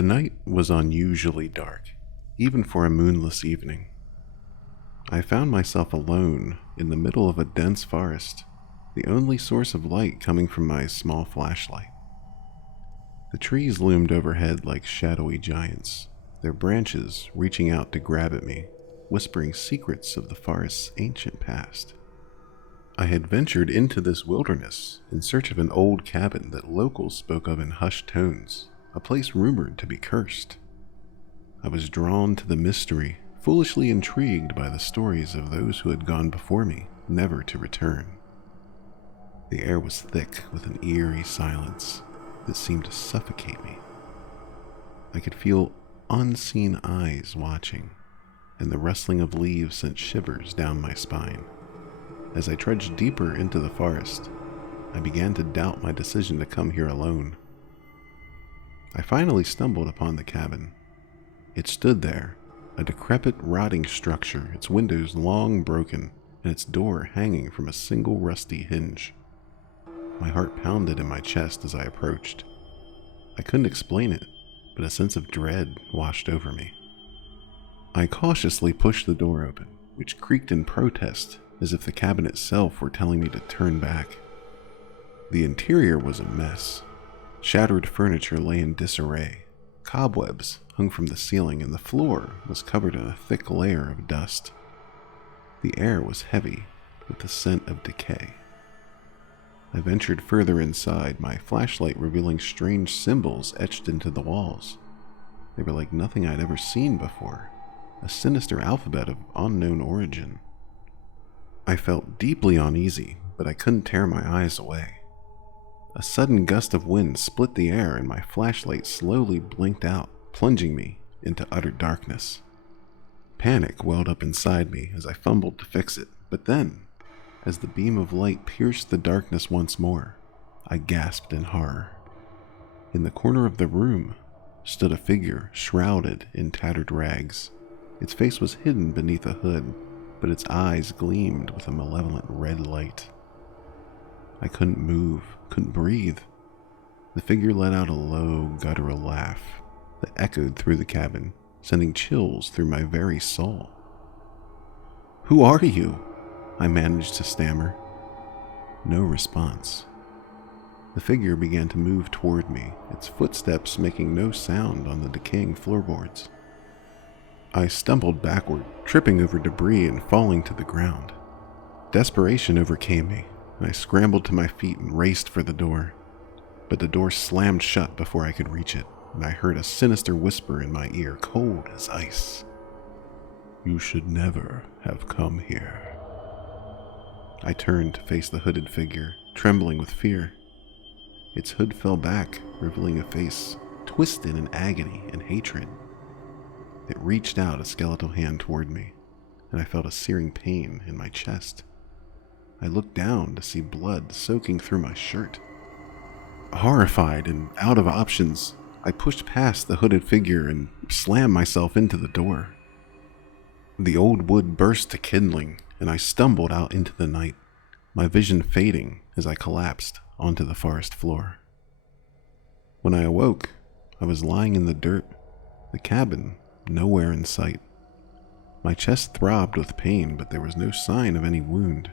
The night was unusually dark, even for a moonless evening. I found myself alone in the middle of a dense forest, the only source of light coming from my small flashlight. The trees loomed overhead like shadowy giants, their branches reaching out to grab at me, whispering secrets of the forest's ancient past. I had ventured into this wilderness in search of an old cabin that locals spoke of in hushed tones, a place rumored to be cursed. I was drawn to the mystery, foolishly intrigued by the stories of those who had gone before me, never to return. The air was thick with an eerie silence that seemed to suffocate me. I could feel unseen eyes watching, and the rustling of leaves sent shivers down my spine. As I trudged deeper into the forest, I began to doubt my decision to come here alone. I finally stumbled upon the cabin. It stood there, a decrepit, rotting structure, its windows long broken, and its door hanging from a single rusty hinge. My heart pounded in my chest as I approached. I couldn't explain it, but a sense of dread washed over me. I cautiously pushed the door open, which creaked in protest, as if the cabin itself were telling me to turn back. The interior was a mess. Shattered furniture lay in disarray. Cobwebs hung from the ceiling, and the floor was covered in a thick layer of dust. The air was heavy with the scent of decay. I ventured further inside, my flashlight revealing strange symbols etched into the walls. They were like nothing I'd ever seen before, a sinister alphabet of unknown origin. I felt deeply uneasy, but I couldn't tear my eyes away. A sudden gust of wind split the air and my flashlight slowly blinked out, plunging me into utter darkness. Panic welled up inside me as I fumbled to fix it, but then, as the beam of light pierced the darkness once more, I gasped in horror. In the corner of the room stood a figure shrouded in tattered rags. Its face was hidden beneath a hood, but its eyes gleamed with a malevolent red light. I couldn't move, couldn't breathe. The figure let out a low, guttural laugh that echoed through the cabin, sending chills through my very soul. "Who are you?" I managed to stammer. No response. The figure began to move toward me, its footsteps making no sound on the decaying floorboards. I stumbled backward, tripping over debris and falling to the ground. Desperation overcame me, and I scrambled to my feet and raced for the door. But the door slammed shut before I could reach it, and I heard a sinister whisper in my ear, cold as ice. "You should never have come here." I turned to face the hooded figure, trembling with fear. Its hood fell back, revealing a face twisted in agony and hatred. It reached out a skeletal hand toward me, and I felt a searing pain in my chest. I looked down to see blood soaking through my shirt. Horrified and out of options, I pushed past the hooded figure and slammed myself into the door. The old wood burst to kindling, and I stumbled out into the night, my vision fading as I collapsed onto the forest floor. When I awoke, I was lying in the dirt, the cabin nowhere in sight. My chest throbbed with pain, but there was no sign of any wound.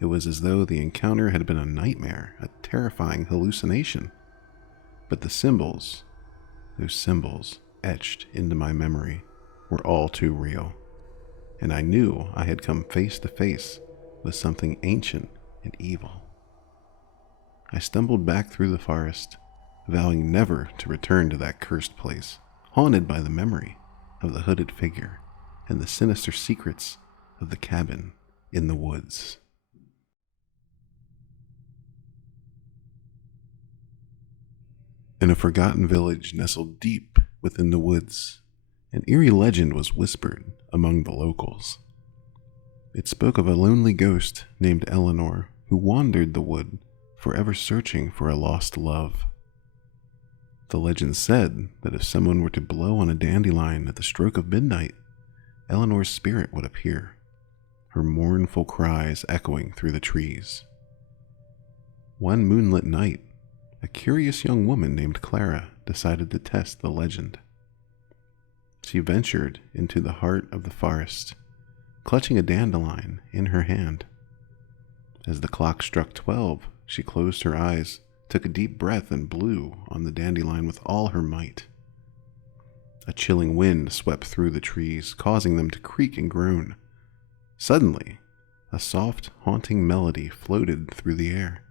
It was as though the encounter had been a nightmare, a terrifying hallucination. But the symbols, those symbols etched into my memory, were all too real, and I knew I had come face to face with something ancient and evil. I stumbled back through the forest, vowing never to return to that cursed place, haunted by the memory of the hooded figure and the sinister secrets of the cabin in the woods. In a forgotten village nestled deep within the woods, an eerie legend was whispered among the locals. It spoke of a lonely ghost named Eleanor who wandered the wood, forever searching for a lost love. The legend said that if someone were to blow on a dandelion at the stroke of midnight, Eleanor's spirit would appear, her mournful cries echoing through the trees. One moonlit night, a curious young woman named Clara decided to test the legend. She ventured into the heart of the forest, clutching a dandelion in her hand. As the clock struck 12, she closed her eyes, took a deep breath, and blew on the dandelion with all her might. A chilling wind swept through the trees, causing them to creak and groan. Suddenly, a soft, haunting melody floated through the air,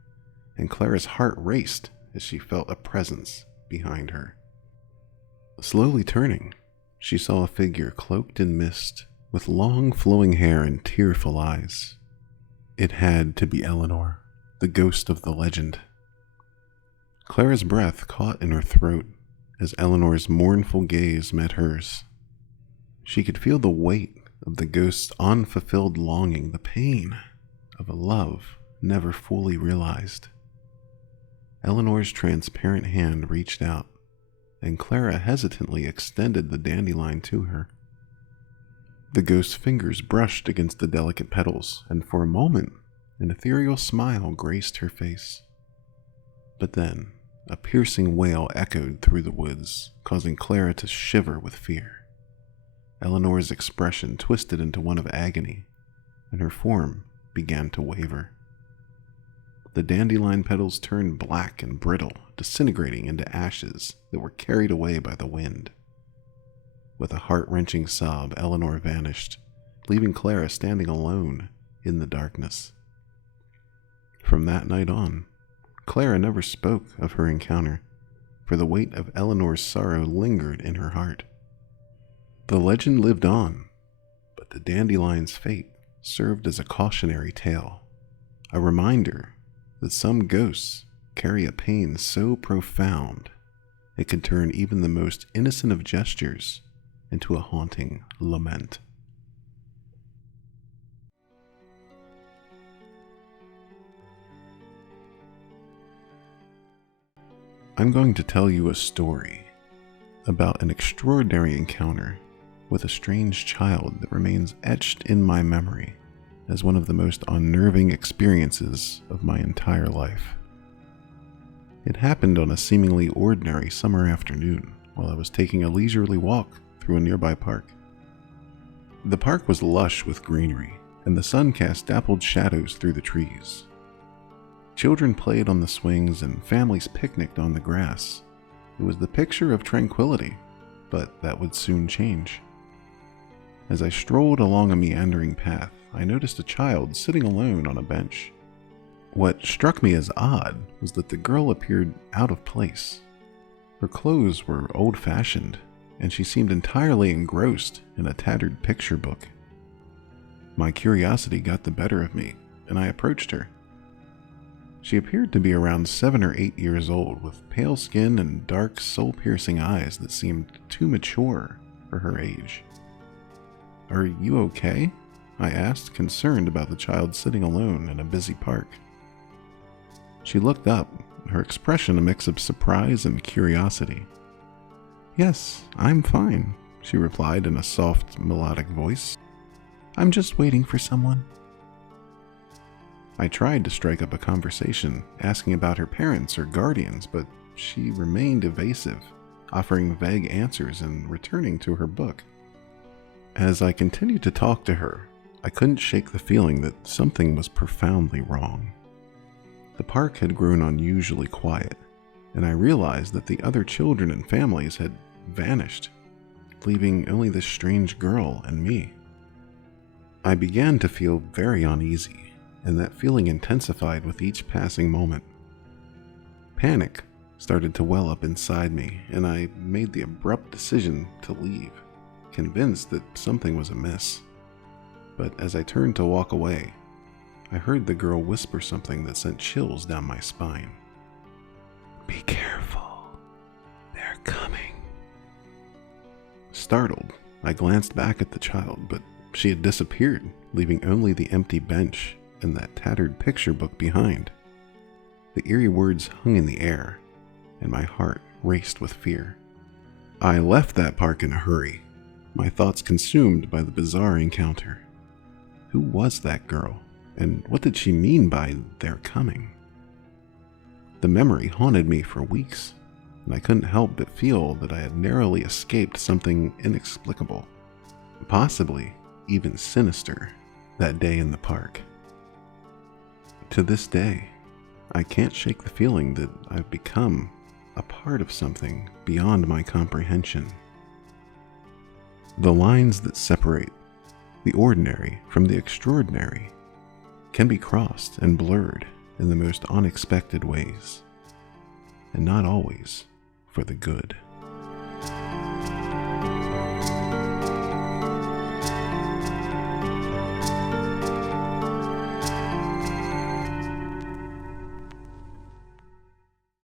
and Clara's heart raced as she felt a presence behind her. Slowly turning, she saw a figure cloaked in mist, with long flowing hair and tearful eyes. It had to be Eleanor, the ghost of the legend. Clara's breath caught in her throat as Eleanor's mournful gaze met hers. She could feel the weight of the ghost's unfulfilled longing, the pain of a love never fully realized. Eleanor's transparent hand reached out, and Clara hesitantly extended the dandelion to her. The ghost's fingers brushed against the delicate petals, and for a moment, an ethereal smile graced her face. But then, a piercing wail echoed through the woods, causing Clara to shiver with fear. Eleanor's expression twisted into one of agony, and her form began to waver. The dandelion petals turned black and brittle, disintegrating into ashes that were carried away by the wind. With a heart-wrenching sob, Eleanor vanished, leaving Clara standing alone in the darkness. From that night on, Clara never spoke of her encounter, for the weight of Eleanor's sorrow lingered in her heart. The legend lived on, but the dandelion's fate served as a cautionary tale, a reminder that some ghosts carry a pain so profound it could turn even the most innocent of gestures into a haunting lament. I'm going to tell you a story about an extraordinary encounter with a strange child that remains etched in my memory as one of the most unnerving experiences of my entire life. It happened on a seemingly ordinary summer afternoon while I was taking a leisurely walk through a nearby park. The park was lush with greenery, and the sun cast dappled shadows through the trees. Children played on the swings and families picnicked on the grass. It was the picture of tranquility, but that would soon change. As I strolled along a meandering path, I noticed a child sitting alone on a bench. What struck me as odd was that the girl appeared out of place. Her clothes were old-fashioned, and she seemed entirely engrossed in a tattered picture book. My curiosity got the better of me, and I approached her. She appeared to be around 7 or 8 years old, with pale skin and dark, soul-piercing eyes that seemed too mature for her age. "Are you okay?" I asked, concerned about the child sitting alone in a busy park. She looked up, her expression a mix of surprise and curiosity. "Yes, I'm fine," she replied in a soft, melodic voice. "I'm just waiting for someone." I tried to strike up a conversation, asking about her parents or guardians, but she remained evasive, offering vague answers and returning to her book. As I continued to talk to her, I couldn't shake the feeling that something was profoundly wrong. The park had grown unusually quiet, and I realized that the other children and families had vanished, leaving only this strange girl and me. I began to feel very uneasy, and that feeling intensified with each passing moment. Panic started to well up inside me, and I made the abrupt decision to leave, convinced that something was amiss. But as I turned to walk away, I heard the girl whisper something that sent chills down my spine. "Be careful, they're coming." Startled, I glanced back at the child, but she had disappeared, leaving only the empty bench and that tattered picture book behind. The eerie words hung in the air, and my heart raced with fear. I left that park in a hurry, my thoughts consumed by the bizarre encounter. Who was that girl, and what did she mean by "they're coming"? The memory haunted me for weeks, and I couldn't help but feel that I had narrowly escaped something inexplicable, possibly even sinister, that day in the park. To this day, I can't shake the feeling that I've become a part of something beyond my comprehension. The lines that separate the ordinary from the extraordinary can be crossed and blurred in the most unexpected ways, and not always for the good.